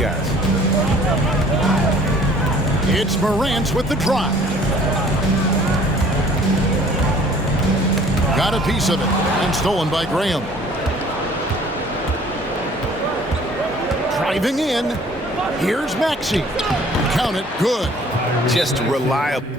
guys. It's Morant with the drive. Got a piece of it and stolen by Graham. Driving in. Here's Maxey. Count it. Good. Just reliable.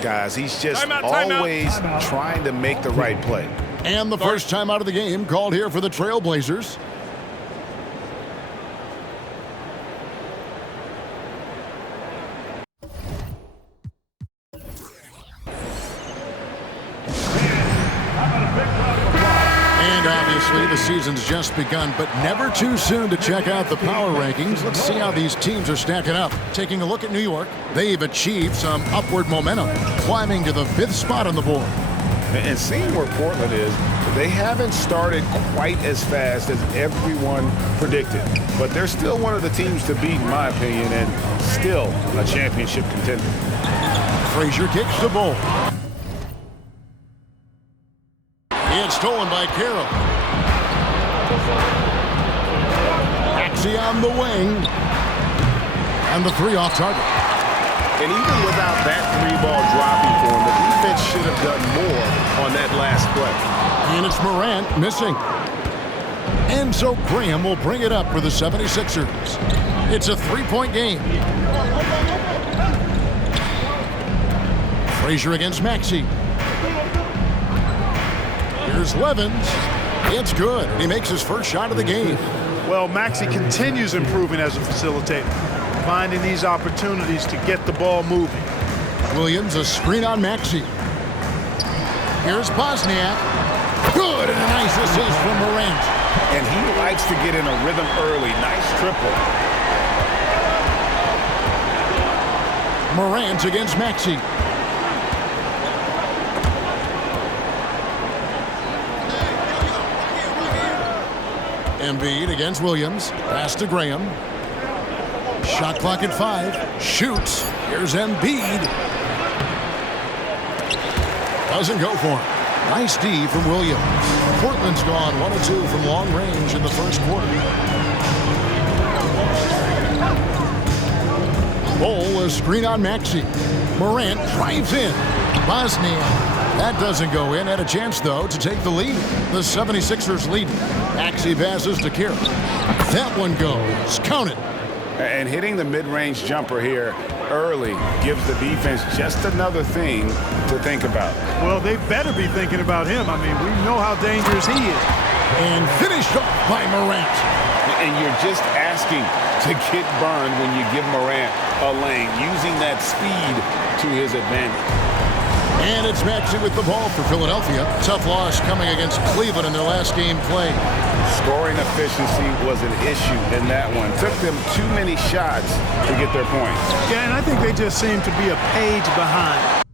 Guys, he's just always trying to make the right play. And the first time out of the game called here for the Trailblazers. And obviously the season's just begun, but never too soon to check out the power rankings. Let's see how these teams are stacking up. Taking a look at New York, they've achieved some upward momentum, climbing to the 5th spot on the board. And seeing where Portland is, they haven't started quite as fast as everyone predicted. But they're still one of the teams to beat, in my opinion, and still a championship contender. Frazier kicks the ball. It's stolen by Carroll. Maxey on the wing. And the 3 off target. And even without that 3-ball dropping for him, the defense should have done more on that last play. And it's Morant missing. And so Graham will bring it up for the 76ers. It's a 3-point game. Frazier against Maxey. Here's Levens. It's good, and he makes his first shot of the game. Well, Maxey continues improving as a facilitator, finding these opportunities to get the ball moving. Williams, a screen on Maxey. Here's Bosniak. Good, and a nice assist from Morant. And he likes to get in a rhythm early. Nice triple. Morant against Maxey. Embiid against Williams. Pass to Graham. Shot clock at 5. Shoots. Here's Embiid. Doesn't go for him. Nice D from Williams. Portland's gone 1-2 from long range in the first quarter. Bol, a screen on Maxey. Morant drives in. Bosniak. That doesn't go in. Had a chance, though, to take the lead. The 76ers lead. Maxey passes to Kira. That one goes. Count it. And hitting the mid-range jumper here early gives the defense just another thing to think about. Well, they better be thinking about him. I mean, we know how dangerous he is. And finished off by Morant. And you're just asking to get burned when you give Morant a lane, using that speed to his advantage. And it's Maxey with the ball for Philadelphia. Tough loss coming against Cleveland in their last game played. Scoring efficiency was an issue in that one. Took them too many shots to get their points. Yeah, and I think they just seem to be a page behind.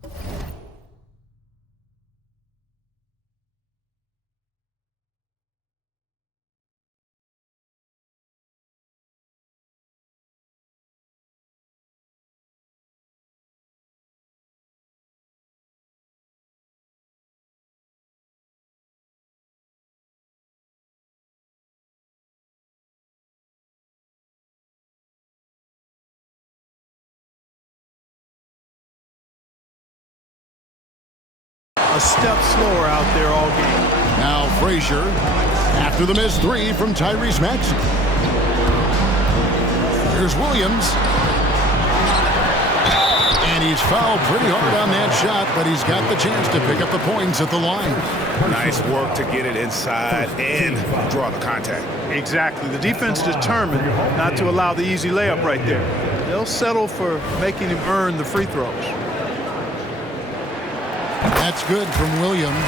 A step slower out there all game. Now Frazier after the missed 3 from Tyrese Maxey. Here's Williams. And he's fouled pretty hard on that shot, but he's got the chance to pick up the points at the line. Nice work to get it inside and draw the contact. Exactly. The defense determined not to allow the easy layup right there. They'll settle for making him earn the free throws. That's good from Williams.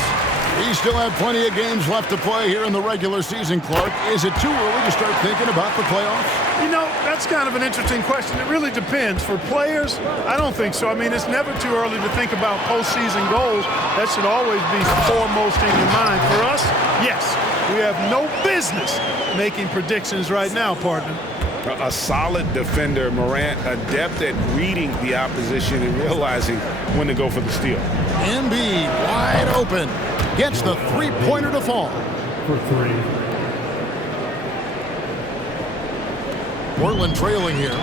He still have plenty of games left to play here in the regular season, Clark. Is it too early to start thinking about the playoffs? You know, that's kind of an interesting question. It really depends. For players, I don't think so. I mean, it's never too early to think about postseason goals. That should always be foremost in your mind. For us, yes, we have no business making predictions right now, partner. A solid defender, Morant, adept at reading the opposition and realizing when to go for the steal. Embiid wide open. Gets the three-pointer to fall. For 3. Portland trailing here.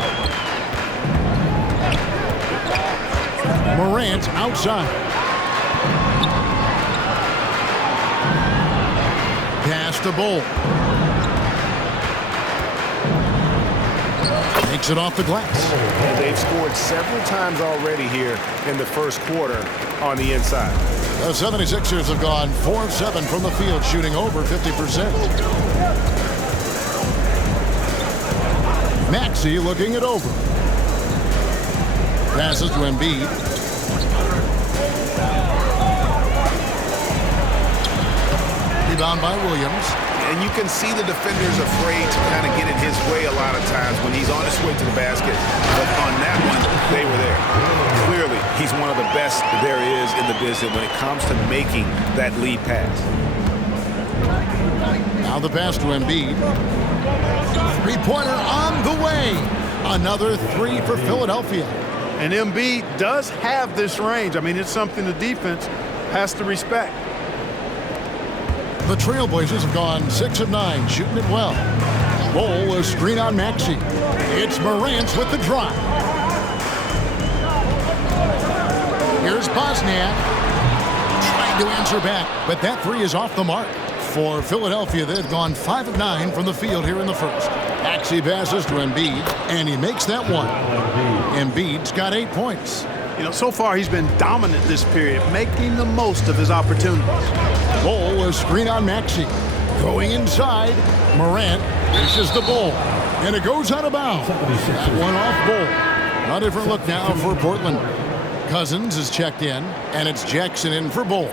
Morant outside. Pass to Bol. Takes it off the glass. And they've scored several times already here in the first quarter on the inside. The 76ers have gone 4 of 7 from the field, shooting over 50%. Maxey looking it over. Passes to Embiid. Rebound by Williams. And you can see the defenders afraid to kind of get in his way a lot of times when he's on his way to the basket. But on that one, they were there. Clearly, he's one of the best there is in the business when it comes to making that lead pass. Now the pass to Embiid. Three-pointer on the way. Another 3 for Philadelphia. And Embiid does have this range. I mean, it's something the defense has to respect. The Trailblazers have gone 6 of 9, shooting it well. Bol, a screen on Maxey. It's Morant with the drop. Here's Bosniak. Trying to answer back, but that 3 is off the mark. For Philadelphia, they've gone 5 of 9 from the field here in the first. Maxey passes to Embiid, and he makes that one. Embiid's got 8 points. You know, so far he's been dominant this period, making the most of his opportunities. Bol, a screen on Maxey. Going inside, Morant dishes the ball, and it goes out of bounds. That one off Bol. A different look now for Portland. Cousins is checked in, and it's Jackson in for Bol.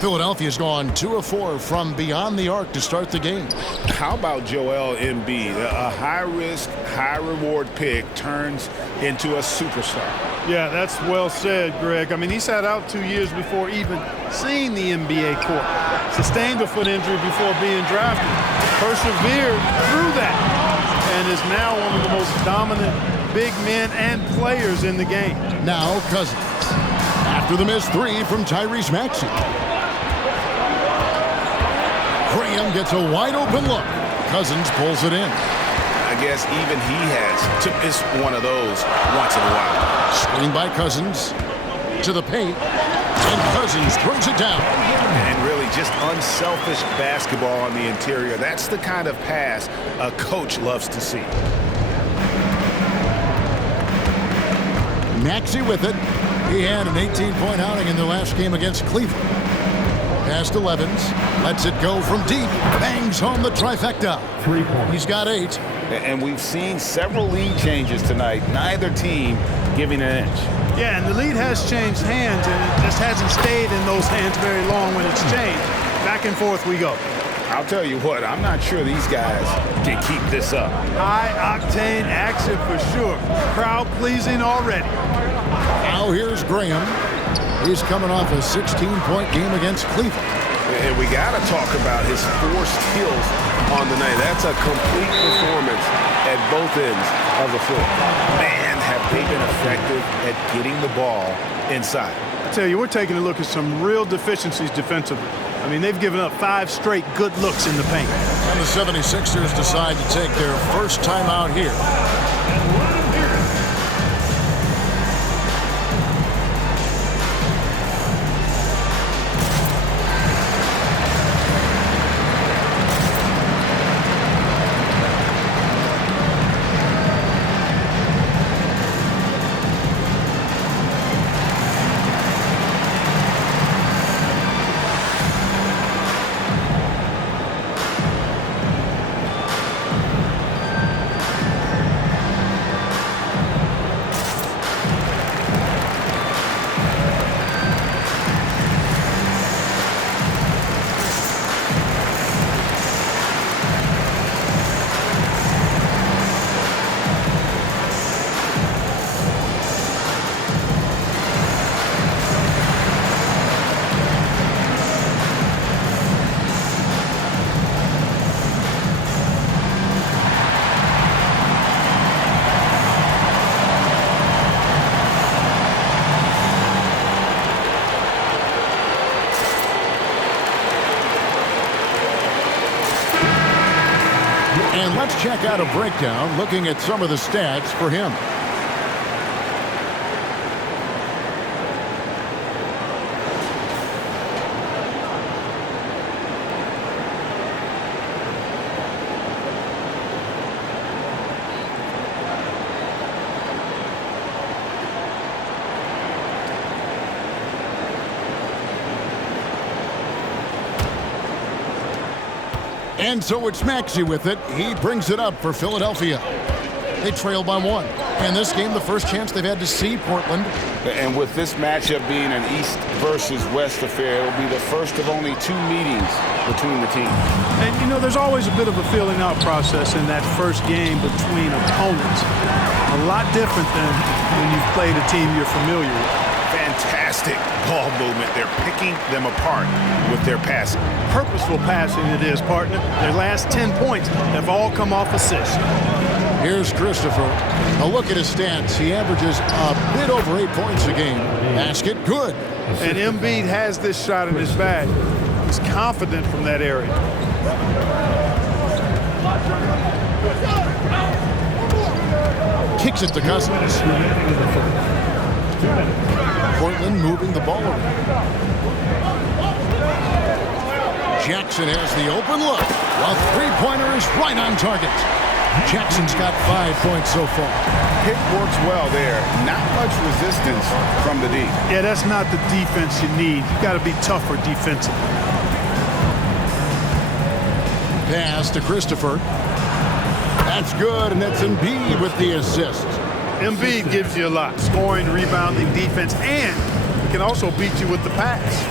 Philadelphia's gone 2 of 4 from beyond the arc to start the game. How about Joel Embiid? A high-risk, high-reward pick turns into a superstar. Yeah, that's well said, Greg. I mean, he sat out 2 years before even seeing the NBA court. Sustained a foot injury before being drafted. Persevered through that and is now one of the most dominant big men and players in the game. Now Cousins. After the missed 3 from Tyrese Maxey. Graham gets a wide-open look. Cousins pulls it in. I guess even he has to miss one of those once in a while. Screen by Cousins to the paint, and Cousins throws it down. And really just unselfish basketball on the interior. That's the kind of pass a coach loves to see. Maxey with it. He had an 18-point outing in the last game against Cleveland. Past 11s, lets it go from deep, bangs home the trifecta. 3 points. He's got 8. And we've seen several lead changes tonight, neither team giving an inch. Yeah, and the lead has changed hands, and it just hasn't stayed in those hands very long when it's changed. Back and forth we go. I'll tell you what, I'm not sure these guys can keep this up. High-octane action for sure. Crowd-pleasing already. Now here's Graham. He's coming off a 16-point game against Cleveland. And we got to talk about his 4 steals on the night. That's a complete performance at both ends of the floor. Man, have they been effective at getting the ball inside. I tell you, we're taking a look at some real deficiencies defensively. I mean, they've given up 5 straight good looks in the paint. And the 76ers decide to take their first time out here. And let's check out a breakdown looking at some of the stats for him. And so it's Maxey with it. He brings it up for Philadelphia. They trail by 1. And this game, the first chance they've had to see Portland. And with this matchup being an East versus West affair, it'll be the first of only 2 meetings between the teams. And, you know, there's always a bit of a filling out process in that first game between opponents. A lot different than when you've played a team you're familiar with. Fantastic ball movement. They're picking them apart with their passing. Purposeful passing it is, partner. Their last 10 points have all come off assists. Here's Christopher. A look at his stats. He averages a bit over 8 points a game. Basket, good. And Embiid has this shot in his bag. He's confident from that area. Kicks it to Cousins. Portland moving the ball around. Jackson has the open look. A 3-pointer is right on target. Jackson's got 5 points so far. Pick works well there. Not much resistance from the D. Yeah, that's not the defense you need. You got to be tougher defensively. Pass to Christopher. That's good, and that's Embiid with the assist. Embiid gives you a lot. Scoring, rebounding, defense, and can also beat you with the pass.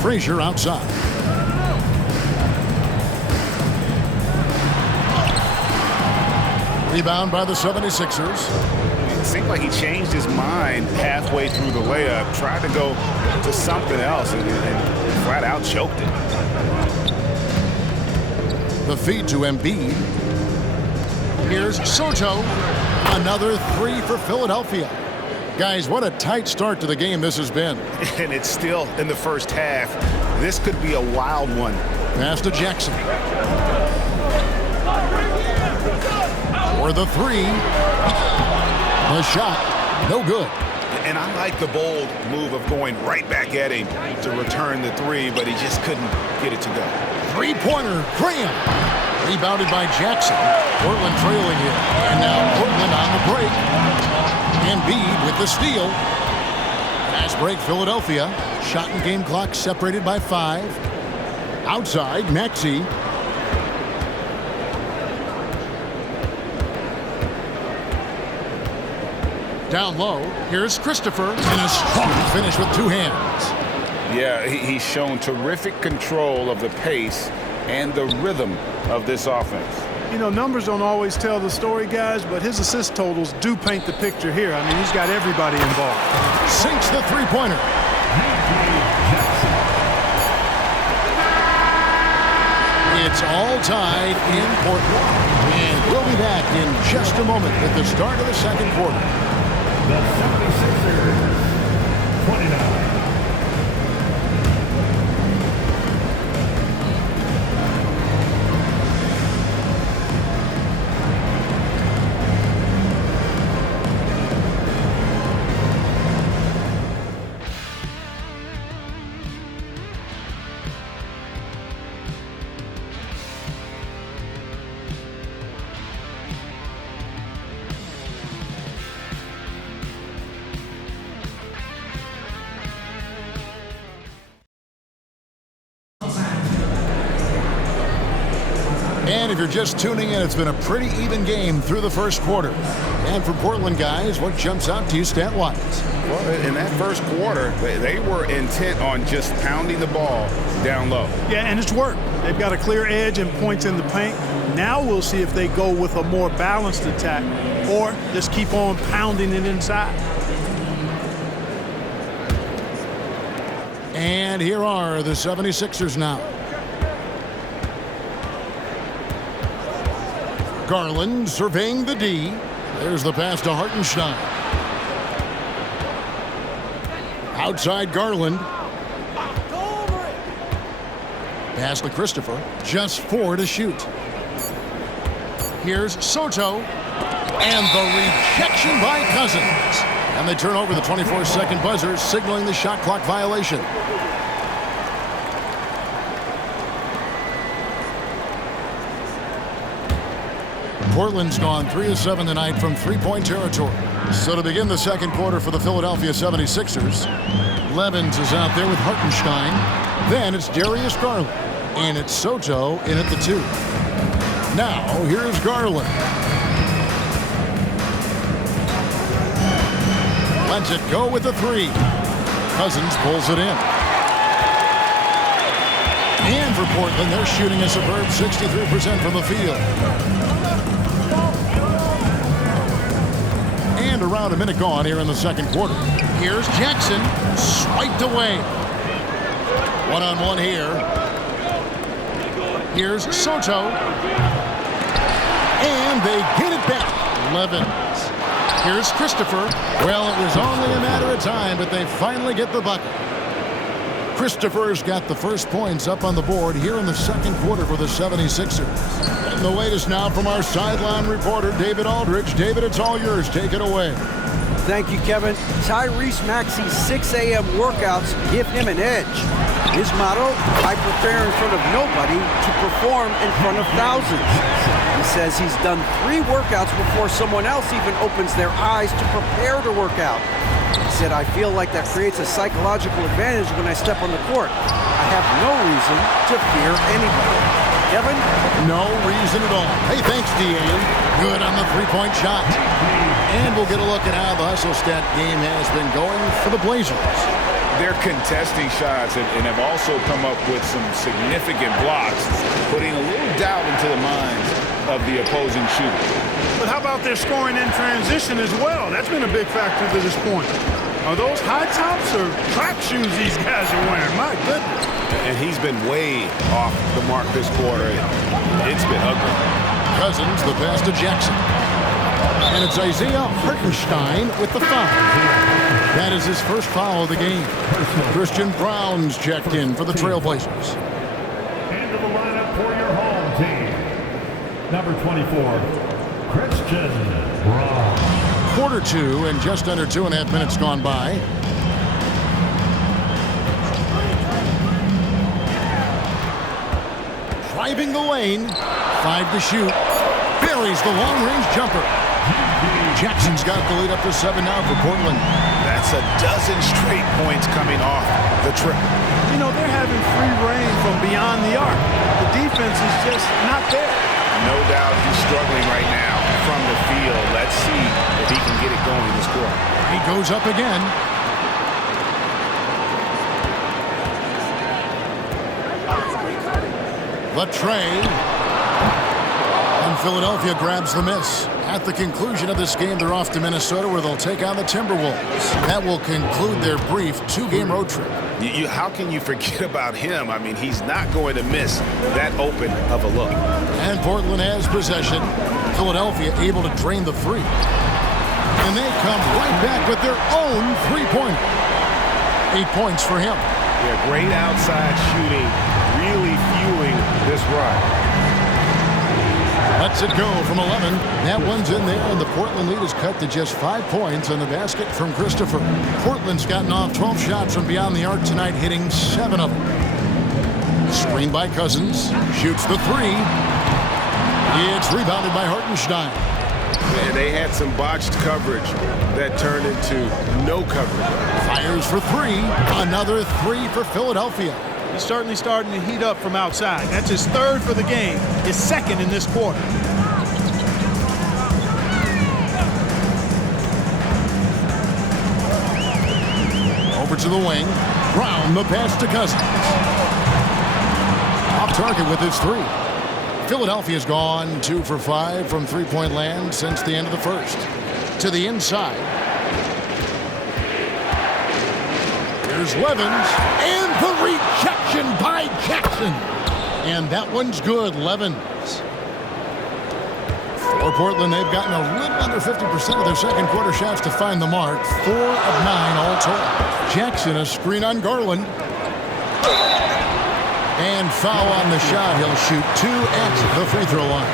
Frazier outside. Rebound by the 76ers. It seemed like he changed his mind halfway through the layup, tried to go to something else, and flat out choked it. The feed to Embiid. Here's Soto. Another three for Philadelphia. Guys, what a tight start to the game this has been. And it's still in the first half. This could be a wild one. Pass to Jackson. For the three. The shot, no good. And I like the bold move of going right back at him to return the three, but he just couldn't get it to go. Three-pointer, Graham. Rebounded by Jackson. Portland trailing here. And now Portland on the break. Embiid with the steal. Fast break, Philadelphia. Shot and game clock separated by 5. Outside, Maxey. Down low, here's Christopher. And a strong finish with 2 hands. Yeah, he's shown terrific control of the pace and the rhythm of this offense. You know, numbers don't always tell the story, guys, but his assist totals do paint the picture here. I mean, he's got everybody involved. Sinks the three-pointer. It's all tied in Portland. And we'll be back in just a moment at the start of the second quarter. The 76ers, 29. And if you're just tuning in, it's been a pretty even game through the first quarter. And for Portland guys, what jumps out to you stat-wise? Well, in that first quarter, they were intent on just pounding the ball down low. Yeah, and it's worked. They've got a clear edge and points in the paint. Now we'll see if they go with a more balanced attack or just keep on pounding it inside. And here are the 76ers now. Garland surveying the D. There's the pass to Hartenstein. Outside Garland. Pass to Christopher. Just 4 to shoot. Here's Soto. And the rejection by Cousins. And they turn over the 24-second buzzer, signaling the shot clock violation. Portland's gone 3 of 7 tonight from three-point territory. So to begin the second quarter for the Philadelphia 76ers, Levens is out there with Hartenstein. Then it's Darius Garland. And it's Soto in at the 2. Now, here's Garland. Lets it go with the 3. Cousins pulls it in. And for Portland, they're shooting a superb 63% from the field. And around a minute gone here in the second quarter. Here's Jackson, swiped away. One-on-one here. Here's Soto. And they get it back. Levens. Here's Christopher. Well, it was only a matter of time, but they finally get the bucket. Christopher's got the first points up on the board here in the second quarter for the 76ers. And the latest now from our sideline reporter, David Aldridge. David, it's all yours. Take it away. Thank you, Kevin. Tyrese Maxey's 6 a.m. workouts give him an edge. His motto, I prepare in front of nobody to perform in front of thousands. He says he's done 3 workouts before someone else even opens their eyes to prepare to work out. He said, I feel like that creates a psychological advantage when I step on the court. I have no reason to fear anybody. Kevin? No reason at all. Hey, thanks, Deanne. Good on the three-point shot. And we'll get a look at how the hustle stat game has been going for the Blazers. They're contesting shots and have also come up with some significant blocks, putting a little doubt into the minds of the opposing shooter. But how about their scoring in transition as well? That's been a big factor to this point. Are those high tops or track shoes these guys are wearing? My goodness. And he's been way off the mark this quarter. It's been ugly. Cousins, the pass to Jackson. And it's Isaiah Hartenstein with the foul. That is his first foul of the game. Christian Brown's checked in for the Trailblazers. Into the lineup for your home team. Number 24, Christian Brown. Quarter 2 and just under 2.5 minutes gone by. Driving the lane. 5 to shoot. Buries the long-range jumper. Jackson's got the lead up to 7 now for Portland. That's a dozen straight points coming off the trip. You know, they're having free reign from beyond the arc. The defense is just not there. No doubt he's struggling right now from the field. Let's see if he can get it going in this quarter. He goes up again. Latrey. And Philadelphia grabs the miss. At the conclusion of this game, they're off to Minnesota where they'll take on the Timberwolves. That will conclude their brief 2-game road trip. How can you forget about him? I mean, he's not going to miss that open of a look. And Portland has possession. Philadelphia able to drain the 3. And they come right back with their own 3-pointer. 8 points for him. Yeah, great outside shooting, really fueling this run. Lets it go from 11. That one's in there, and the Portland lead is cut to just 5 points on the basket from Christopher. Portland's gotten off 12 shots from beyond the arc tonight, hitting 7 of them. Screened by Cousins. Shoots the 3. It's rebounded by Hartenstein. Man, they had some botched coverage that turned into no coverage. Fires for 3. Another 3 for Philadelphia. He's certainly starting to heat up from outside. That's his 3rd for the game, his 2nd in this quarter. Over to the wing. Brown, the pass to Cousins. Off target with his 3. Philadelphia's gone 2 for 5 from three-point land since the end of the first. To the inside. Here's Levens, and the rejection by Jackson. And that one's good, Levens. For Portland, they've gotten a little under 50% of their second quarter shots to find the mark. 4 of 9 all told. Jackson, a screen on Garland. And foul on the shot. He'll shoot 2 at the free throw line.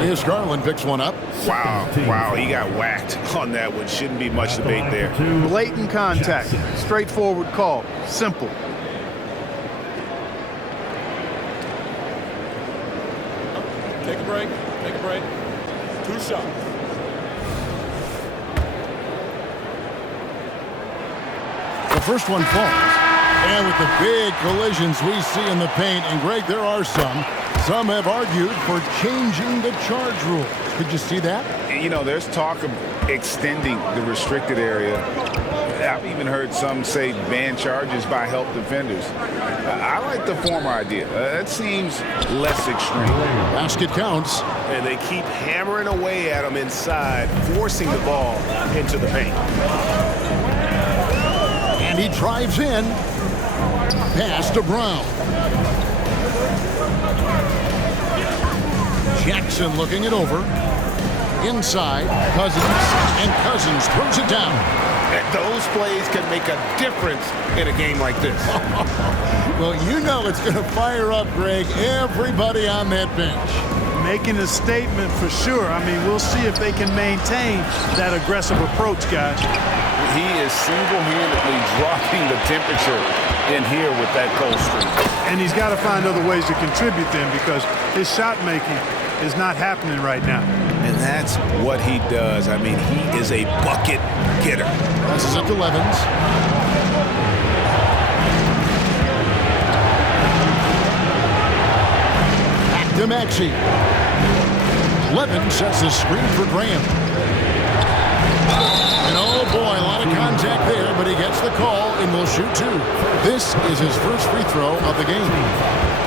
Here's Garland, picks one up. Wow, he got whacked on that one. Shouldn't be much debate there. Blatant contact, straightforward call, simple. Take a break. 2 shots. The first one falls. And with the big collisions we see in the paint, and Greg, there are some have argued for changing the charge rule. Did you see that? You know, there's talk of extending the restricted area. I've even heard some say ban charges by help defenders. I like the former idea. That seems less extreme. Basket counts. And they keep hammering away at them inside, forcing the ball into the paint. And he drives in. Pass to Brown. Jackson looking it over. Inside, Cousins. And Cousins throws it down. Those plays can make a difference in a game like this. Well, you know it's going to fire up, Greg, everybody on that bench. Making a statement for sure. I mean, we'll see if they can maintain that aggressive approach, guys. He is single-handedly dropping the temperature in here with that cold streak. And he's got to find other ways to contribute then, because his shot making is not happening right now. And that's what he does. I mean, he is a bucket getter. Passes it to Levens. Back to Maxey. Levens sets the screen for Graham. And oh boy, a lot of contact there, but he gets the call and will shoot two. This is his first free throw of the game.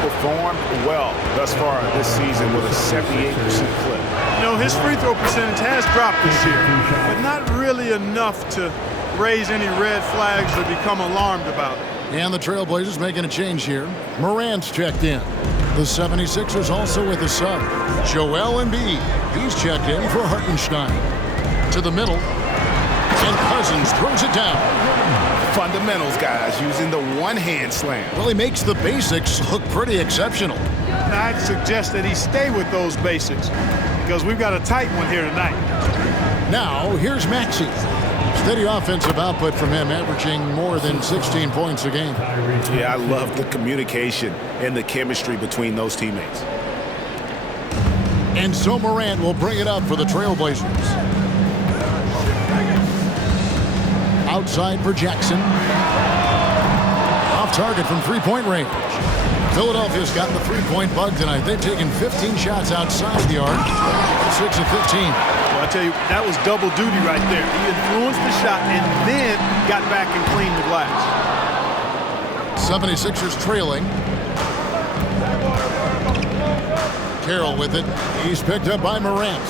Performed well thus far this season with a 78% clip. You know, his free throw percentage has dropped this year, but not really enough to raise any red flags or become alarmed about it. And the Trailblazers making a change here. Morant's checked in. The 76ers also with a sub. Joel Embiid. He's checked in for Hartenstein. To the middle. And Cousins throws it down. Fundamentals, guys, using the one-hand slam. Well, he makes the basics look pretty exceptional. I'd suggest that he stay with those basics, because we've got a tight one here tonight. Now, here's Maxey. Steady offensive output from him, averaging more than 16 points a game. Yeah, I love the communication and the chemistry between those teammates. And so Morant will bring it up for the Trailblazers. Outside for Jackson. Off target from three-point range. Philadelphia's got the three-point bug tonight. They've taken 15 shots outside the arc. 6 of 15. Well, I tell you, that was double duty right there. He influenced the shot and then got back and cleaned the glass. 76ers trailing. Carroll with it. He's picked up by Morant.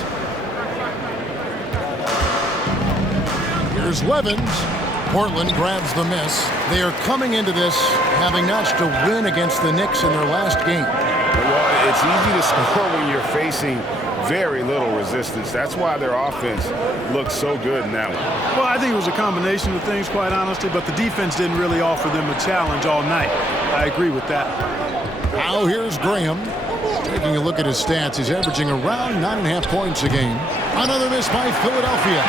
Here's Levens. Portland grabs the miss. They are coming into this having notched a win against the Knicks in their last game. Well, it's easy to score when you're facing very little resistance. That's why their offense looks so good in that one. Well, I think it was a combination of things, quite honestly, but the defense didn't really offer them a challenge all night. I agree with that. Now here's Graham. Taking a look at his stats, he's averaging around 9.5 points a game. Another miss by Philadelphia.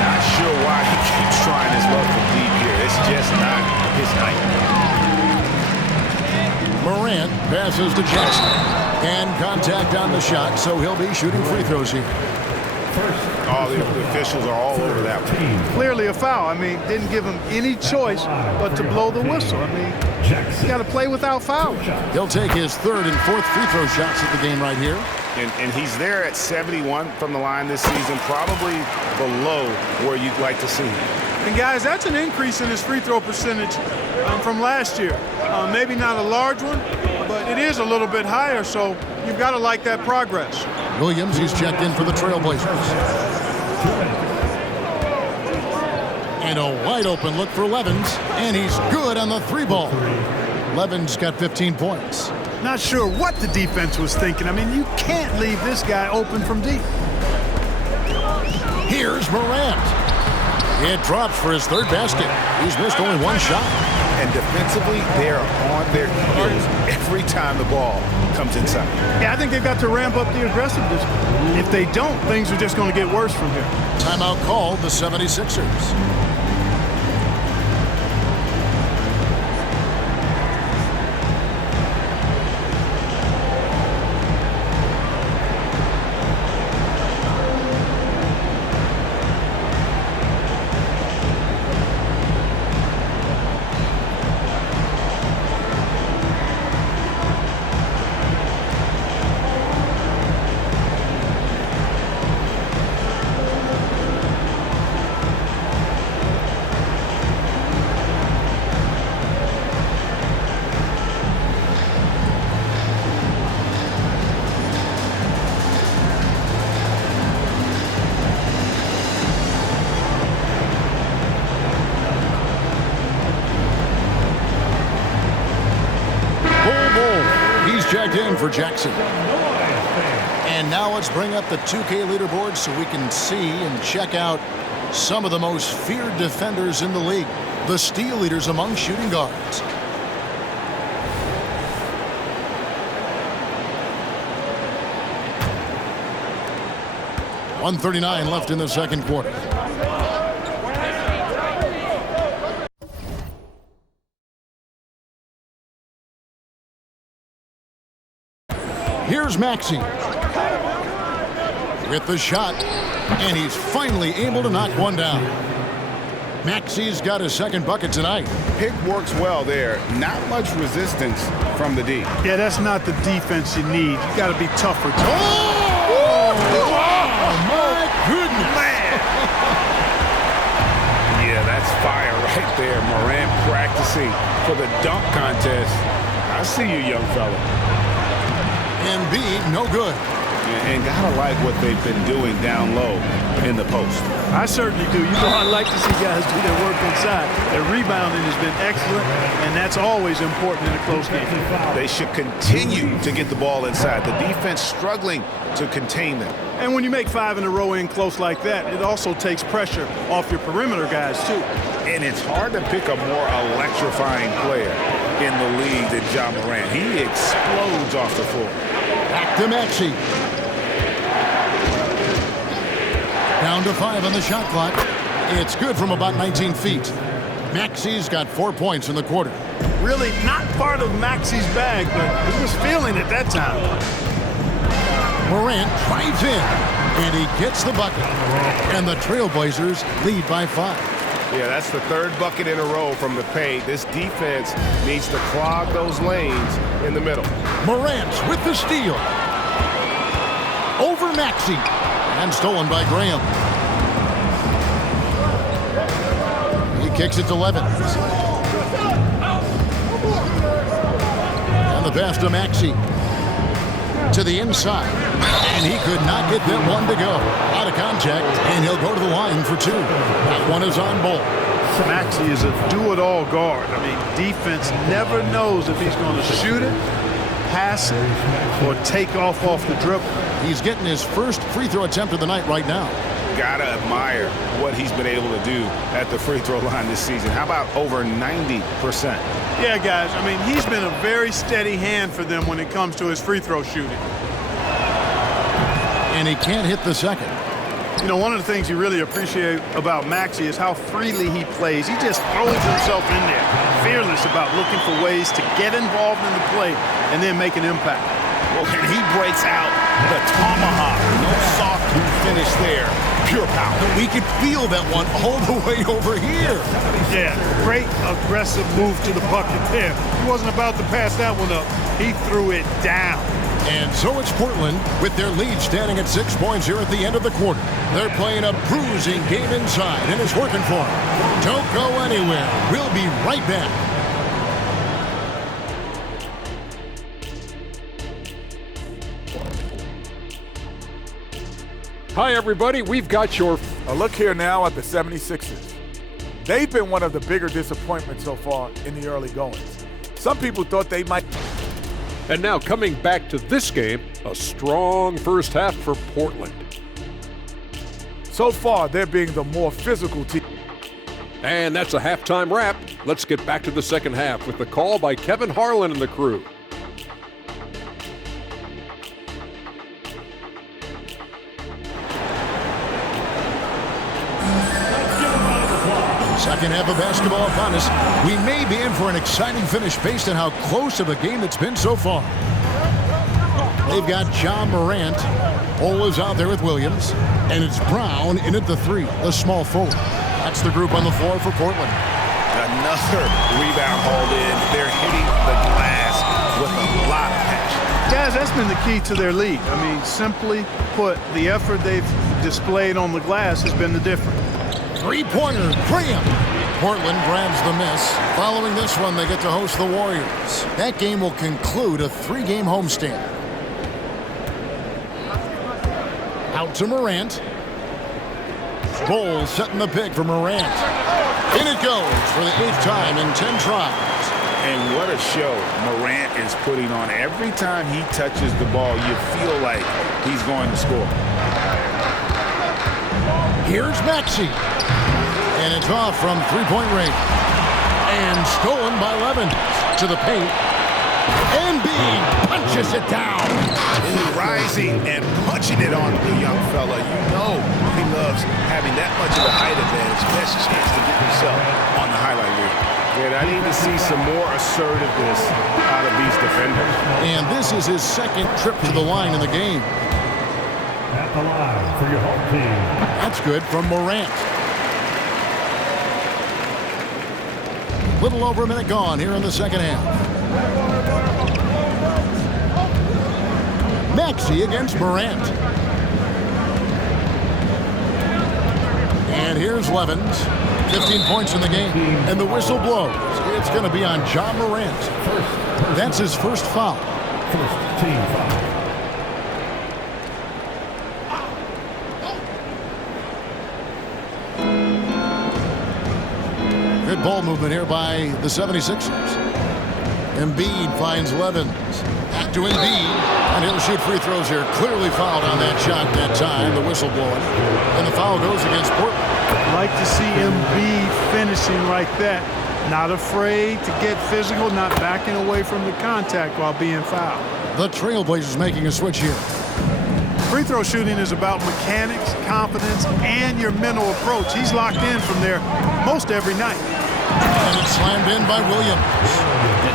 Not sure why he keeps trying his luck from deep here. It's just not his night. Morant passes to Jackson. And contact on the shot, so he'll be shooting free throws here. Oh, the officials are all over that one. Clearly a foul. I mean, didn't give him any choice but to blow the whistle. I mean, he's got to play without fouling. He'll take his third and fourth free throw shots at the game right here. And he's there at 71 from the line this season, probably below where you'd like to see him. And guys, that's an increase in his free throw percentage from last year. Maybe not a large one, but it is a little bit higher, so you've got to like that progress. Williams, he's checked in for the Trailblazers. And a wide open look for Levens, and he's good on the three ball. Levens got 15 points. Not sure what the defense was thinking. I mean, you can't leave this guy open from deep. Here's Morant. It drops for his third basket. He's missed only one shot. And defensively, they're on their heels every time the ball comes inside. Yeah, I think they've got to ramp up the aggressiveness. If they don't, things are just going to get worse from here. Timeout called the 76ers. checked in for Jackson. And now let's bring up the 2K leaderboard so we can see and check out some of the most feared defenders in the league. The steal leaders among shooting guards. .139 left in the second quarter. Here's Maxey with the shot, and he's finally able to knock one down. Maxey's got his second bucket tonight. Pick works well there. Not much resistance from the D. Yeah, that's not the defense you need. You got to be tougher. My goodness. Man. Yeah, that's fire right there. Morant practicing for the dunk contest. I see you, young fella. Embiid, no good. And gotta like what they've been doing down low in the post. I certainly do. You know, I like to see guys do their work inside. Their rebounding has been excellent, and that's always important in a close game. They should continue to get the ball inside. The defense struggling to contain them. And when you make 5 in a row in close like that, it also takes pressure off your perimeter guys, too. And it's hard to pick a more electrifying player in the league than Ja Morant. He explodes off the floor. Back to Maxey. Down to 5 on the shot clock. It's good from about 19 feet. Maxey's got 4 points in the quarter. Really not part of Maxey's bag, but he was feeling it that time. Morant drives in, and he gets the bucket. And the Trailblazers lead by 5. Yeah, that's the third bucket in a row from the paint. This defense needs to clog those lanes in the middle. Morant with the steal. Over Maxey. And stolen by Graham. He kicks it to Levin. And the pass to Maxey. To the inside. And he could not get that one to go. Out of contact, and he'll go to the line for 2. That one is on Bol. Maxey is a do-it-all guard. I mean, defense never knows if he's going to shoot it, pass it, or take off the dribble. He's getting his first free throw attempt of the night right now. Gotta admire what he's been able to do at the free throw line this season. How about over 90%? Yeah, guys, I mean, he's been a very steady hand for them when it comes to his free throw shooting. And he can't hit the second. You know, one of the things you really appreciate about Maxey is how freely he plays. He just throws himself in there, fearless about looking for ways to get involved in the play and then make an impact. Well, and he breaks out the tomahawk. No soft finish there. Pure power. We could feel that one all the way over here. Yeah, great aggressive move to the bucket there. He wasn't about to pass that one up. He threw it down. And so it's Portland with their lead standing at 6 points here at the end of the quarter. They're playing a bruising game inside, and it's working for them. Don't go anywhere. We'll be right back. Hi, everybody. We've got your... A look here now at the 76ers. They've been one of the bigger disappointments so far in the early goings. Some people thought they might... And now coming back to this game, a strong first half for Portland. So far, they're being the more physical team. And that's a halftime wrap. Let's get back to the second half with the call by Kevin Harlan and the crew. Second half of basketball upon us. We may be in for an exciting finish based on how close of a game it's been so far. They've got Ja Morant. Bol is out there with Williams. And it's Brown in at the 3, the small forward. That's the group on the floor for Portland. Another rebound hauled in. They're hitting the glass with a lot of passion. Guys, that's been the key to their lead. I mean, simply put, the effort they've displayed on the glass has been the difference. Three-pointer, Graham. Portland grabs the miss. Following this one, they get to host the Warriors. That game will conclude a 3-game homestand. Out to Morant. Bol setting the pick for Morant. In it goes for the 8th time in 10 tries. And what a show Morant is putting on. Every time he touches the ball, you feel like he's going to score. Here's Maxey. And it's off from three-point range. And stolen by Levens to the paint. Embiid punches it down. Rising and punching it on the young fella. You know he loves having that much of a height advantage. Best chance to get himself on the highlight reel. And I need to see some more assertiveness out of these defenders. And this is his second trip to the line in the game. At the line for your home team. That's good from Morant. Little over a minute gone here in the second half. Maxey against Morant. And here's Levens. 15 points in the game. And the whistle blows. It's going to be on Ja Morant. That's his first foul. First team foul. Good ball movement here by the 76ers. Embiid finds Levens. Back to Embiid. And he'll shoot free throws here. Clearly fouled on that shot that time. The whistle blowing. And the foul goes against Portland. Like to see Embiid finishing like that. Not afraid to get physical, not backing away from the contact while being fouled. The Trailblazers making a switch here. Free throw shooting is about mechanics, confidence, and your mental approach. He's locked in from there most every night. And it's slammed in by Williams.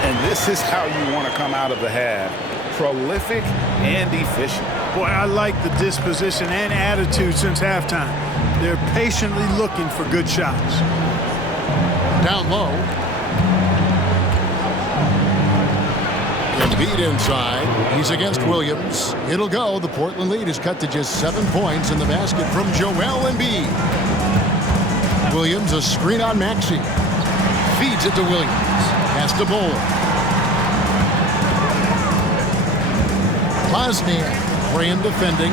And this is how you want to come out of the half. Prolific and efficient. Boy, I like the disposition and attitude since halftime. They're patiently looking for good shots. Down low. Embiid inside. He's against Williams. It'll go. The Portland lead is cut to just 7 points in the basket from Joel Embiid. Williams, a screen on Maxey. Feeds it to Williams. Pass to Bol. Bosniak, Graham defending.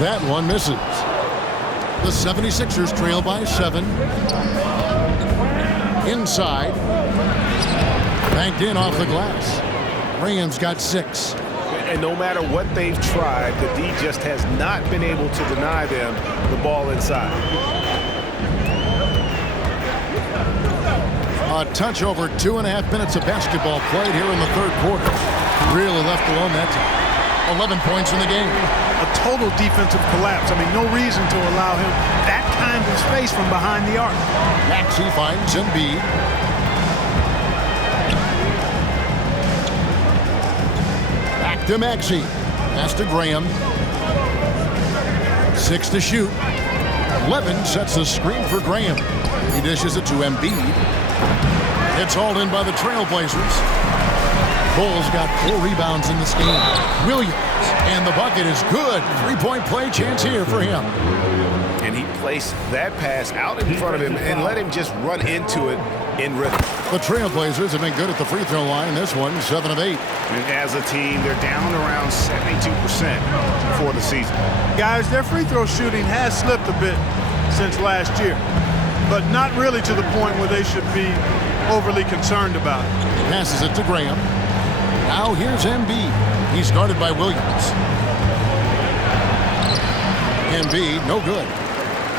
That one misses. The 76ers trail by 7. Inside. Banked in off the glass. Graham's got 6. And no matter what they've tried, the D just has not been able to deny them the ball inside. A touch over 2.5 minutes of basketball played here in the third quarter. Really left alone that time. 11 points in the game. A total defensive collapse. I mean, no reason to allow him that kind of space from behind the arc. Maxey finds Embiid. Back to Maxey. Pass to Graham. 6 to shoot. Levin sets the screen for Graham. He dishes it to Embiid. It's hauled in by the Trailblazers. Bulls got 4 rebounds in this game. Williams, and the bucket is good. 3-point play chance here for him. And he placed that pass out in front of him and let him just run into it in rhythm. The Trailblazers have been good at the free throw line. This one, 7 of 8. And as a team, they're down around 72% for the season. Guys, their free throw shooting has slipped a bit since last year, but not really to the point where they should be overly concerned about it. Passes it to Graham. Now here's Embiid. He's guarded by Williams. Embiid, no good.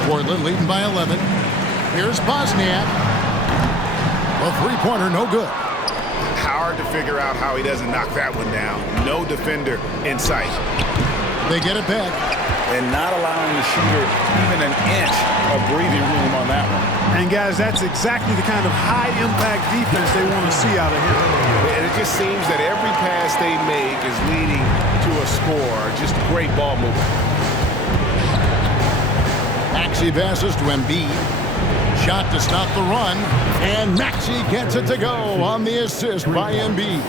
Portland leading by 11. Here's Bosniak. A three-pointer, no good. Hard to figure out how he doesn't knock that one down. No defender in sight. They get it back. And not allowing the shooter even an inch of breathing room on that one. And guys, that's exactly the kind of high-impact defense they want to see out of him. And it just seems that every pass they make is leading to a score. Just great ball movement. Maxey passes to Embiid. Shot to stop the run. And Maxey gets it to go on the assist by Embiid.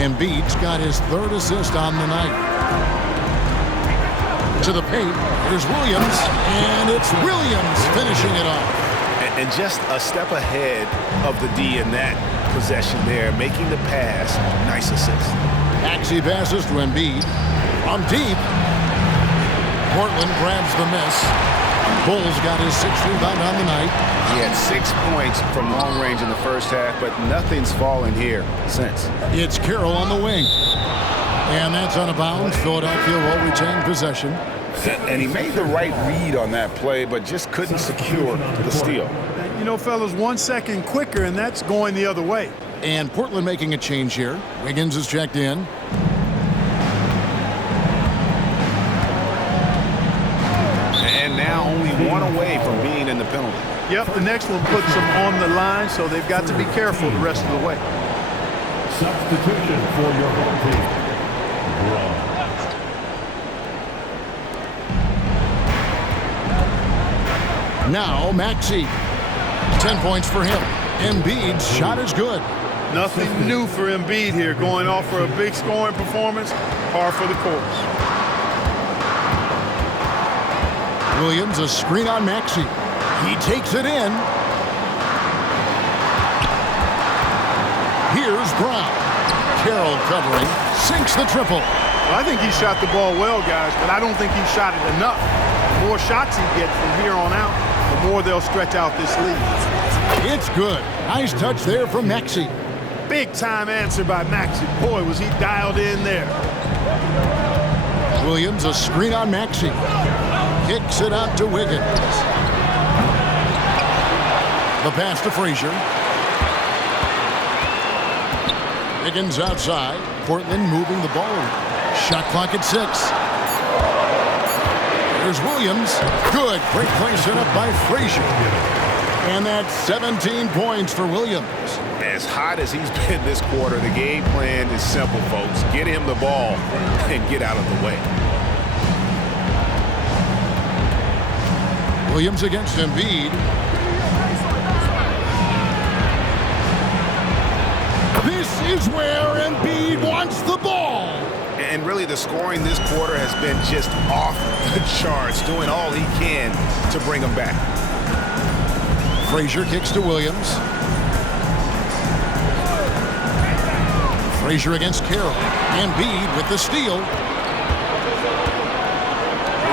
Embiid's got his 3rd assist on the night. To the paint. Here's Williams. And it's Williams finishing it off. And just a step ahead of the D in that possession there, making the pass. Nice assist. Maxey passes to Embiid. From deep. Portland grabs the miss. Bulls got his 6th rebound on the night. He had 6 points from long range in the first half, but nothing's fallen here since. It's Carroll on the wing. And that's out of bounds. Philadelphia will retain possession. And he made the right read on that play, but just couldn't secure the steal. You know, fellas, 1 second quicker, and that's going the other way. And Portland making a change here. Wiggins is checked in. And now only one away from being in the penalty. Yep, the next one puts them on the line, so they've got to be careful the rest of the way. Substitution for your home team. Braun. Now Maxey. 10 points for him. Embiid's shot is good. Nothing new for Embiid here, going off for a big scoring performance, par for the course. Williams, a screen on Maxey. He takes it in. Here's Brown. Carroll covering, sinks the triple. Well, I think he shot the ball well, guys, but I don't think he shot it enough. The more shots he gets from here on out, the more they'll stretch out this lead. It's good. Nice touch there from Maxey. Big time answer by Maxey. Boy, was he dialed in there. Williams, a screen on Maxey. Kicks it out to Wiggins. The pass to Frazier. Wiggins outside. Portland moving the ball. Shot clock at 6. There's Williams. Good. Great play set up by Frazier. And that's 17 points for Williams. As hot as he's been this quarter, the game plan is simple, folks. Get him the ball and get out of the way. Williams against Embiid. This is where Embiid wants the ball. And really, the scoring this quarter has been just off the charts, doing all he can to bring them back. Frazier kicks to Williams. Frazier against Carroll. Embiid with the steal.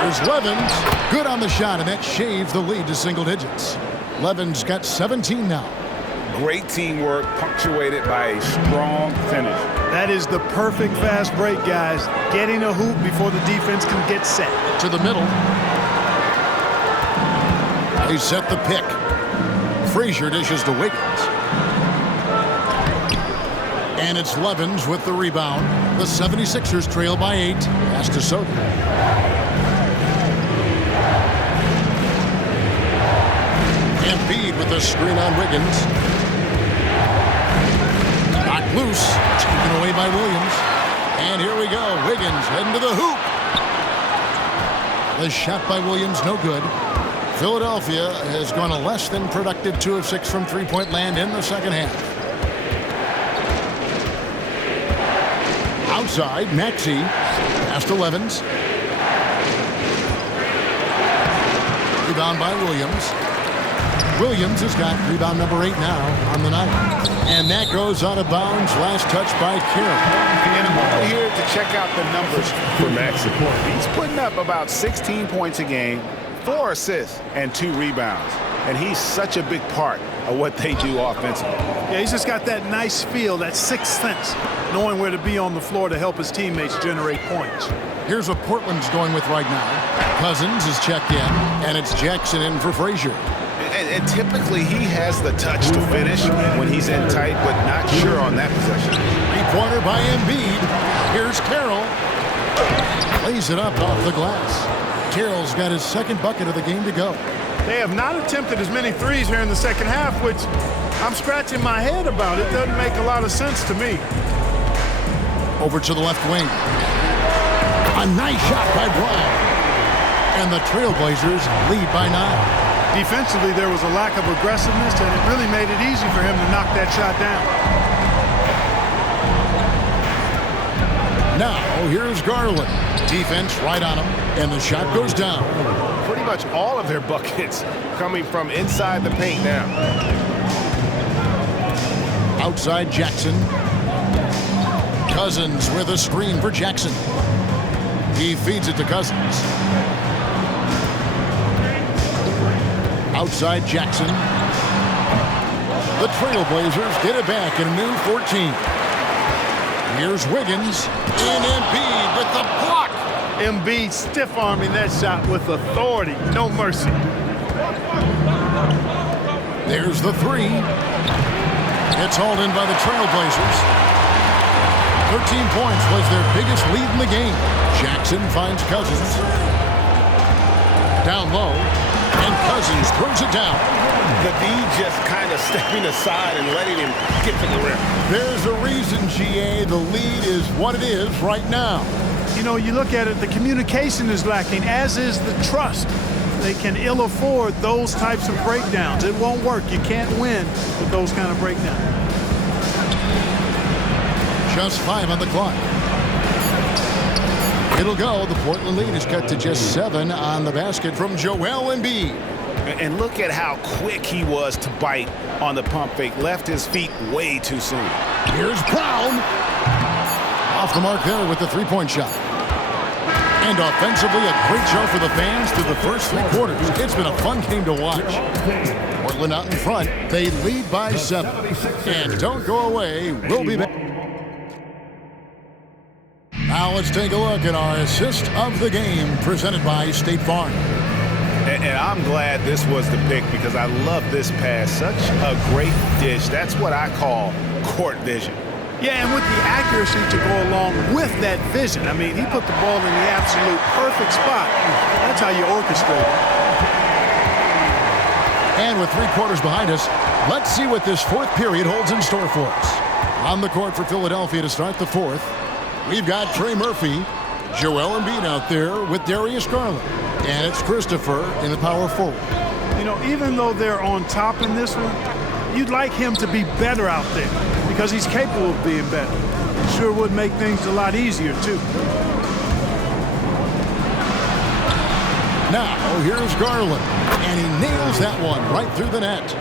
There's Levens. Good on the shot, and that shaves the lead to single digits. Levens got 17 now. Great teamwork, punctuated by a strong finish. That is the perfect fast break, guys. Getting a hoop before the defense can get set. To the middle. They set the pick. Frazier dishes to Wiggins. And it's Levens with the rebound. The 76ers trail by 8. Pass to Soto. Embiid with the screen on Wiggins. Knocked loose. Taken away by Williams. And here we go. Wiggins heading to the hoop. The shot by Williams, no good. Philadelphia has gone a less than productive 2 of 6 from three-point land in the second half. Outside, Maxey. Pass to Levens. Rebound by Williams. Williams has got rebound number 8 now on the night. And that goes out of bounds. Last touch by Carroll. And I'm over here to check out the numbers for Maxey. He's putting up about 16 points a game, 4 assists, and 2 rebounds. And he's such a big part of what they do offensively. Yeah, he's just got that nice feel, that sixth sense, knowing where to be on the floor to help his teammates generate points. Here's what Portland's going with right now. Cousins is checked in, and it's Jackson in for Frazier. And typically he has the touch to finish when he's in tight, but not sure on that possession. Three-pointer by Embiid. Here's Carroll. Lays it up off the glass. Carroll's got his second bucket of the game to go. They have not attempted as many threes here in the second half, which I'm scratching my head about. It doesn't make a lot of sense to me. Over to the left wing. A nice shot by Brown. And the Trailblazers lead by 9. Defensively, there was a lack of aggressiveness, and it really made it easy for him to knock that shot down. Now, here's Garland. Defense right on him, and the shot goes down. Pretty much all of their buckets coming from inside the paint now. Outside Jackson. Cousins with a screen for Jackson. He feeds it to Cousins. Outside Jackson. The Trailblazers get it back in a new 14. Here's Wiggins. And Embiid with the block. Embiid stiff-arming that shot with authority. No mercy. There's the three. It's hauled in by the Trailblazers. 13 points was their biggest lead in the game. Jackson finds Cousins. Down low. And Cousins throws it down. The D just kind of stepping aside and letting him get to the rim. There's a reason, GA, the lead is what it is right now. You know, you look at it, the communication is lacking, as is the trust. They can ill afford those types of breakdowns. It won't work. You can't win with those kind of breakdowns. Just 5 on the clock. It'll go. The Portland lead is cut to just 7 on the basket from Joel Embiid. And look at how quick he was to bite on the pump fake. Left his feet way too soon. Here's Brown. Off the mark there with the three-point shot. And offensively, a great show for the fans through the first 3 quarters. It's been a fun game to watch. Portland out in front. They lead by 7. And don't go away. We'll be back. Now let's take a look at our assist of the game presented by State Farm. And I'm glad this was the pick because I love this pass. Such a great dish. That's what I call court vision. Yeah, and with the accuracy to go along with that vision. I mean, he put the ball in the absolute perfect spot. That's how you orchestrate it. And with 3 quarters behind us, let's see what this 4th period holds in store for us. On the court for Philadelphia to start the 4th, we've got Trey Murphy, Joel Embiid out there with Darius Garland. And it's Christopher in the power forward. You know, even though they're on top in this one, you'd like him to be better out there because he's capable of being better. Sure would make things a lot easier, too. Now, here's Garland, and he nails that one right through the net.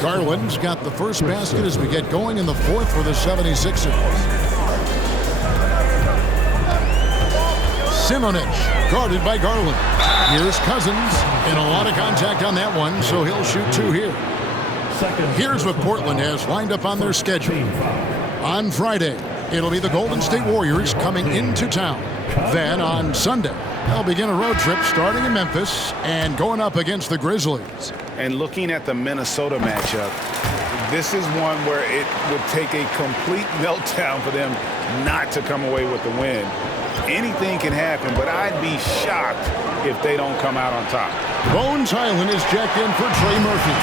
Garland's got the first basket as we get going in the 4th for the 76ers. Simonic, guarded by Garland. Here's Cousins, and a lot of contact on that one, so he'll shoot 2 here. Here's what Portland has lined up on their schedule. On Friday, it'll be the Golden State Warriors coming into town. Then on Sunday, they'll begin a road trip starting in Memphis and going up against the Grizzlies. And looking at the Minnesota matchup, this is one where it would take a complete meltdown for them not to come away with the win. Anything can happen, but I'd be shocked if they don't come out on top. Bones Highland is checked in for Trey Murphy.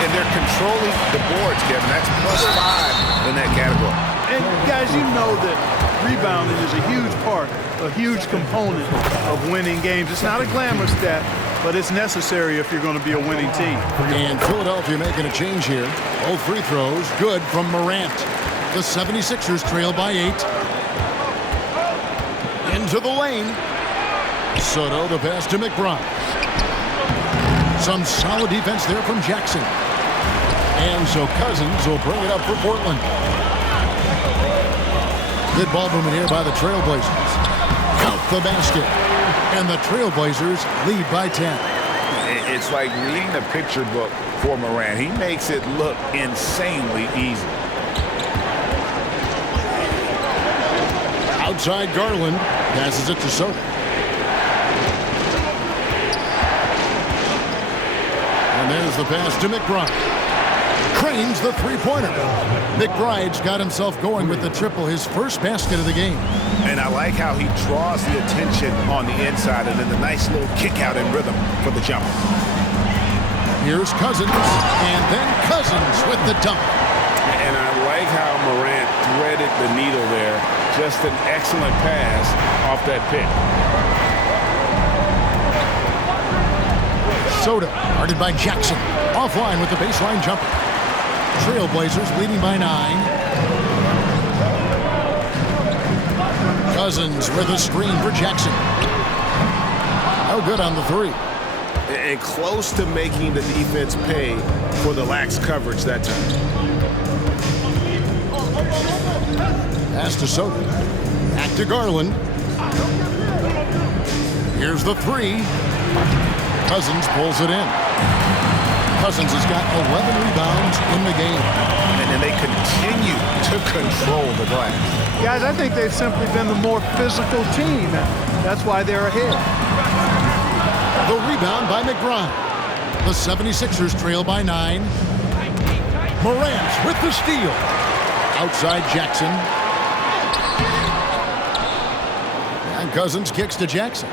And they're controlling the boards, Kevin. That's +5 in that category. And guys, you know that rebounding is a huge part, a huge component of winning games. It's not a glamour stat, but it's necessary if you're going to be a winning team. And Philadelphia making a change here. Both free throws good from Morant. The 76ers trail by 8. Into the lane. Soto, the pass to McBride. Some solid defense there from Jackson. And so Cousins will bring it up for Portland. Good ball movement here by the Trailblazers. Out the basket. And the Trailblazers lead by 10. It's like reading a picture book for Morant. He makes it look insanely easy. Outside Garland passes it to Soto. And there's the pass to McBride. Cranes the three-pointer. McBride's got himself going with the triple, his first basket of the game. And I like how he draws the attention on the inside and then the nice little kick out in rhythm for the jumper. Here's Cousins, and then Cousins with the dunk. And I like how Morant threaded the needle there. Just an excellent pass off that pick. Soto, guarded by Jackson. Offline with the baseline jumper. Trailblazers leading by 9. Cousins with a screen for Jackson. Oh, good on the 3. And close to making the defense pay for the lax coverage that time. Pass to Soto. Back to Garland. Here's the 3. Cousins pulls it in. Cousins has got 11 rebounds in the game. And then they continue to control the glass. Guys, I think they've simply been the more physical team, and that's why they're ahead. The rebound by McBride. The 76ers trail by 9. Morant with the steal. Outside Jackson. And Cousins kicks to Jackson.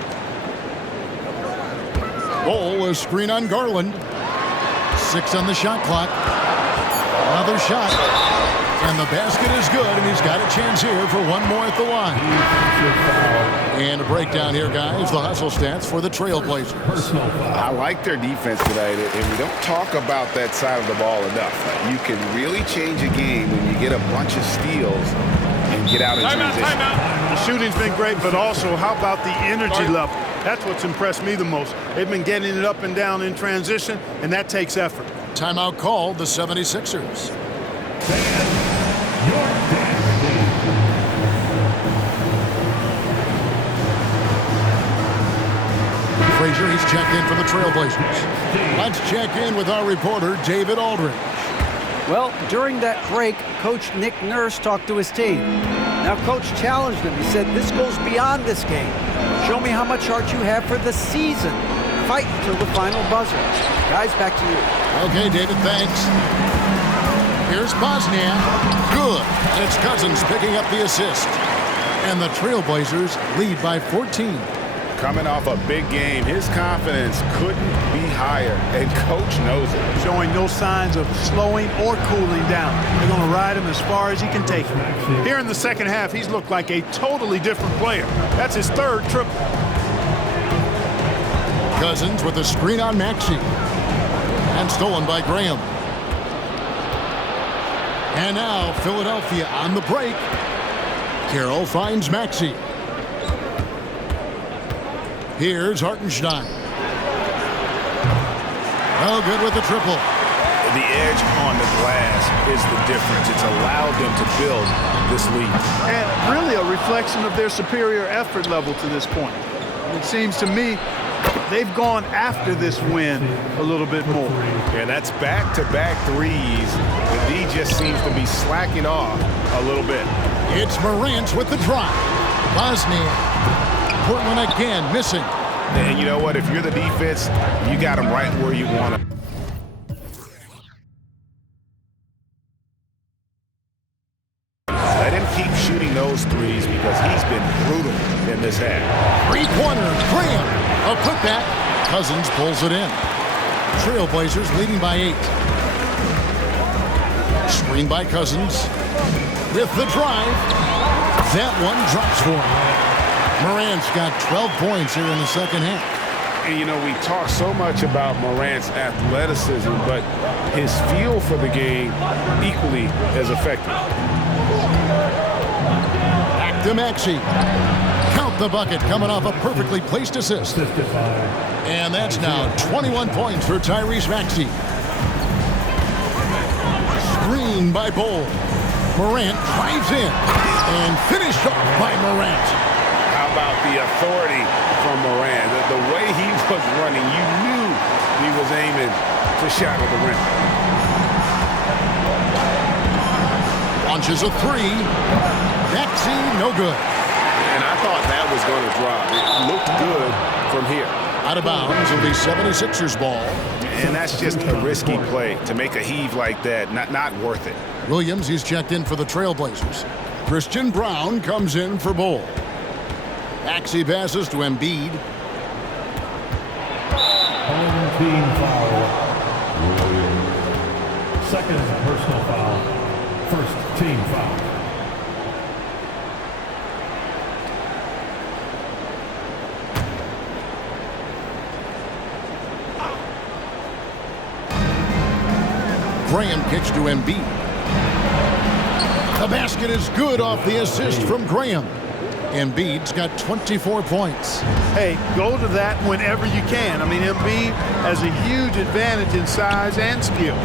Ball, a screen on Garland. 6 on the shot clock. Another shot. And the basket is good, and he's got a chance here for one more at the line. And a breakdown here, guys. The hustle stats for the Trailblazers. I like their defense tonight, and we don't talk about that side of the ball enough. You can really change a game when you get a bunch of steals and get out in transition. The shooting's been great, but also how about the energy level? That's what's impressed me the most. They've been getting it up and down in transition, and that takes effort. Timeout called the 76ers. Frazier, he's checked in for the Trailblazers. Let's check in with our reporter, David Aldridge. Well, during that break, Coach Nick Nurse talked to his team. Now, Coach challenged them. He said, this goes beyond this game. Show me how much heart you have for the season. Fight until the final buzzer. Guys, back to you. Okay, David, thanks. Here's Bosniak. Good. It's Cousins picking up the assist. And the Trailblazers lead by 14. Coming off a big game, his confidence couldn't be higher, and Coach knows it. Showing no signs of slowing or cooling down. They're going to ride him as far as he can take him. Here in the second half, he's looked like a totally different player. That's his third triple. Cousins with a screen on Maxey. And stolen by Graham. And now Philadelphia on the break. Carroll finds Maxey. Here's Hartenstein. Oh, good with the triple. The edge on the glass is the difference. It's allowed them to build this lead. And really a reflection of their superior effort level to this point. It seems to me they've gone after this win a little bit more. And that's back-to-back threes. The D just seems to be slacking off a little bit. It's Morant with the drive. Bosniak. Portland again missing. And you know what? If you're the defense, you got them right where you want them. Let him keep shooting those threes because he's been brutal in this half. Three-pointer, Graham. A putback. Cousins pulls it in. Trailblazers leading by 8. Screen by Cousins. With the drive. That one drops for him. Morant's got 12 points here in the second half. And, you know, we talk so much about Morant's athleticism, but his feel for the game equally as effective. Back to Maxey. Count the bucket coming off a perfectly placed assist. And that's now 21 points for Tyrese Maxey. Screen by Bol. Morant drives in and finished off by Morant. How about the authority from Morant? The way he was running, you knew he was aiming to shatter the rim. Launches a three. Maxey, no good. And I thought that was going to drop. It looked good from here. Out of bounds, it'll be 76ers ball. And that's just a risky play. To make a heave like that, not worth it. Williams, he's checked in for the Trailblazers. Christian Brown comes in for Bol. Maxey passes to Embiid. Team foul. Second personal foul. First team foul. Graham kicks to Embiid. The basket is good off the assist from Graham. Embiid's got 24 points. Hey, go to that whenever you can. I mean, Embiid has a huge advantage in size and skill.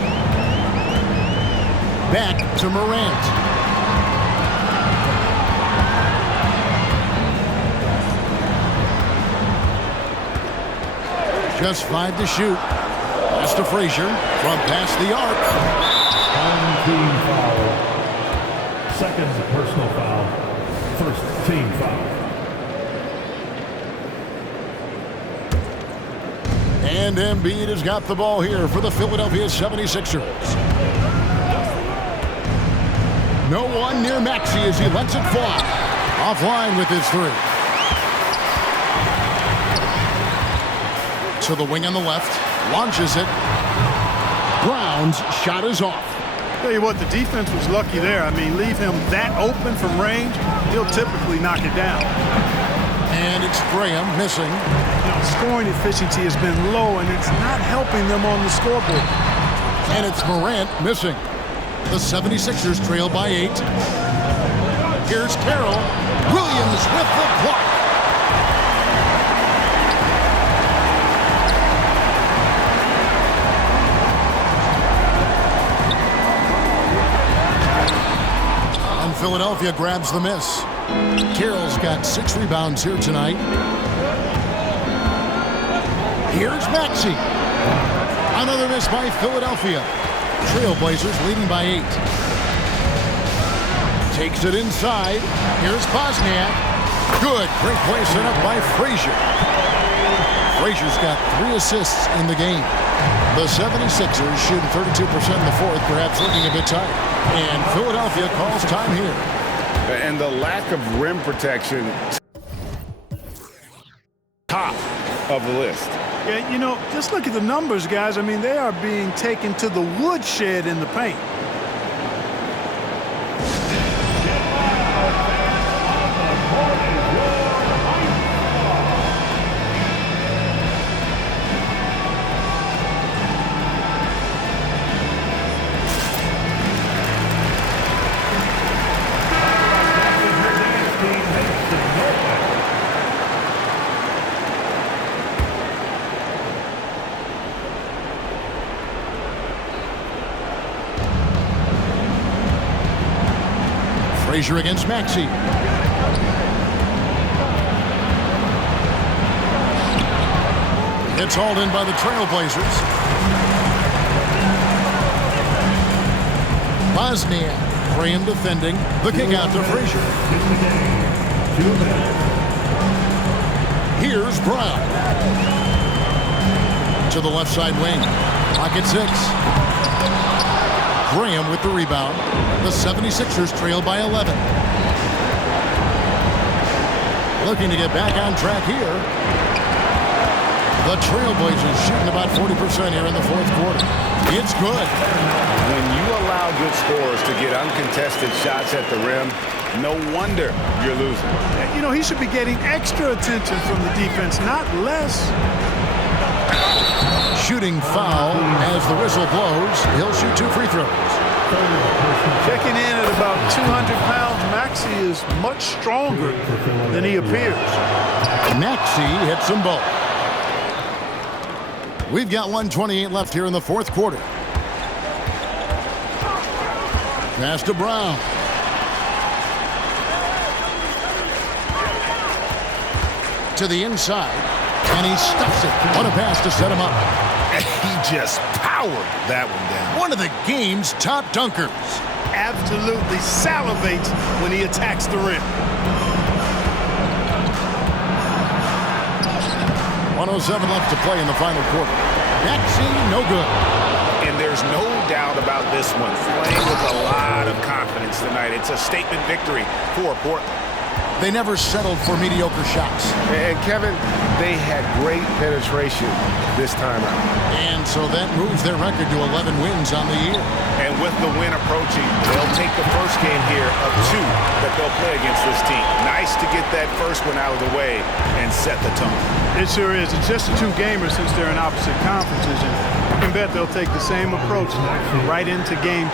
Back to Morant. Just 5 to shoot. A pass to Frazier from past the arc. On-team foul. Second personal foul. First team foul. And Embiid has got the ball here for the Philadelphia 76ers. No one near Maxey as he lets it fly. Offline with his three. To the wing on the left. Launches it. Brown's shot is off. Tell you what, the defense was lucky there. I mean, leave him that open from range, he'll typically knock it down. And it's Graham missing. Scoring efficiency has been low, and it's not helping them on the scoreboard. And it's Morant missing. The 76ers trail by 8. Here's Carroll. Williams with the block. And Philadelphia grabs the miss. Carroll's got 6 rebounds here tonight. Here's Maxey. Another miss by Philadelphia. Trailblazers leading by 8. Takes it inside. Here's Bosniak. Good. Great play set up by Frazier. Frazier's got 3 assists in the game. The 76ers shooting 32% in the fourth, perhaps looking a bit tired. And Philadelphia calls time here. And the lack of rim protection, top of the list. Yeah, you know, just look at the numbers, guys. I mean, they are being taken to the woodshed in the paint. Frazier against Maxey. It's hauled in by the Trailblazers. Bosniak. Graham defending. The kick out to Frazier. Here's Brown. To the left side wing. Pocket 6. Graham with the rebound. The 76ers trail by 11. Looking to get back on track here. The Trailblazers shooting about 40% here in the fourth quarter. It's good. When you allow good scorers to get uncontested shots at the rim, no wonder you're losing. You know, he should be getting extra attention from the defense, not less. Shooting foul as the whistle blows. He'll shoot 2 free throws. Checking in at about 200 pounds, Maxey is much stronger than he appears. Maxey hits them both. We've got 1:28 left here in the fourth quarter. Pass to Brown. To the inside, and he stuffs it. What a pass to set him up. He just powered that one down. One of the game's top dunkers. Absolutely salivates when he attacks the rim. 1:07 left to play in the final quarter. Maxey, no good. And there's no doubt about this one. Playing with a lot of confidence tonight. It's a statement victory for Portland. They never settled for mediocre shots. And Kevin, they had great penetration this time out. And so that moves their record to 11 wins on the year. And with the win approaching, they'll take the first game here of 2 that they'll play against this team. Nice to get that first one out of the way and set the tone. It sure is. It's just a 2-gamer since they're in opposite conferences, and you can bet they'll take the same approach right into game